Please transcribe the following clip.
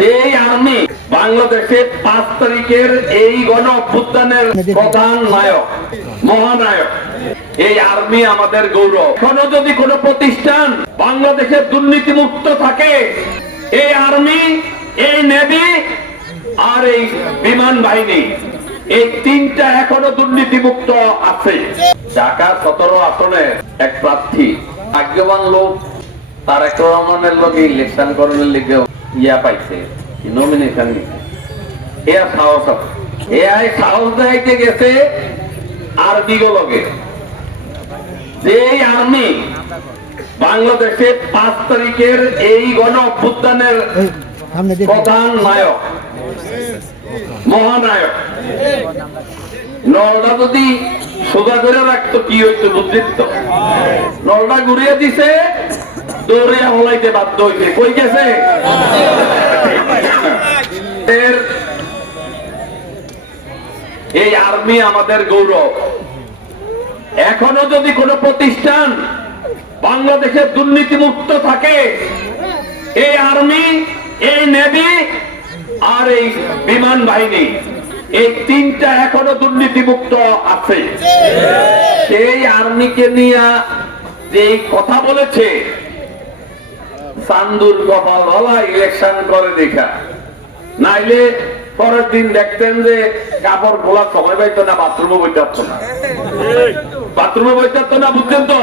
যে আর্মি বাংলাদেশে 5 তারিখের এই গণ অভ্যুত্থানের প্রধান নায়ক, মহানায়ক, এই আর্মি আমাদের গৌরব। এখনো যদি কোনো প্রতিষ্ঠান বাংলাদেশে দুর্নীতি মুক্ত থাকে, এই আর্মি, এই নেভি আর এই বিমান বাহিনী, এই তিনটা এখনো দুর্নীতি মুক্ত আছে। ঢাকা 17 আসনের এক প্রার্থী, ভাগ্যবান লোক, তারেক রহমানের লগে ইলেকশন করার লিগে ইয়া পাইছে, নমিনেশন নিছে। এর সাহস আছে, এই সাহস দেখাইতে গেছে আর্মি লগে। যে আর্মি বাংলাদেশে 5 তারিখের এই গণ অভ্যুত্থানের প্রধান নায়ক, মহানায়ক, নলটা যদি সোজা করে রাখতো কি হইতো বুঝলি তো? নলটা ঘুরিয়ে দিছে, দৌড়িয়া হলাইতে বাধ্য হইছে। কই গেছে? এই আর্মি আমাদের গৌরব। এখনো যদি কোনো প্রতিষ্ঠান বাংলাদেশের দুর্নীতি মুক্ত থাকে, এই আর্মি, এই নেভি আর এই বিমান বাহিনী, এই তিনটা এখনো দুর্নীতি মুক্ত আছে। সেই আর্মিকে নিয়ে যে কথা বলেছে, চান্দুর কপালওয়ালা ইলেকশন করে দেখা, নাইলে পরের দিন দেখতেন যে কাপড় খোলার সময় পাইতো না, বাথরুমে বইতে পারতো না, বুঝছেন তো?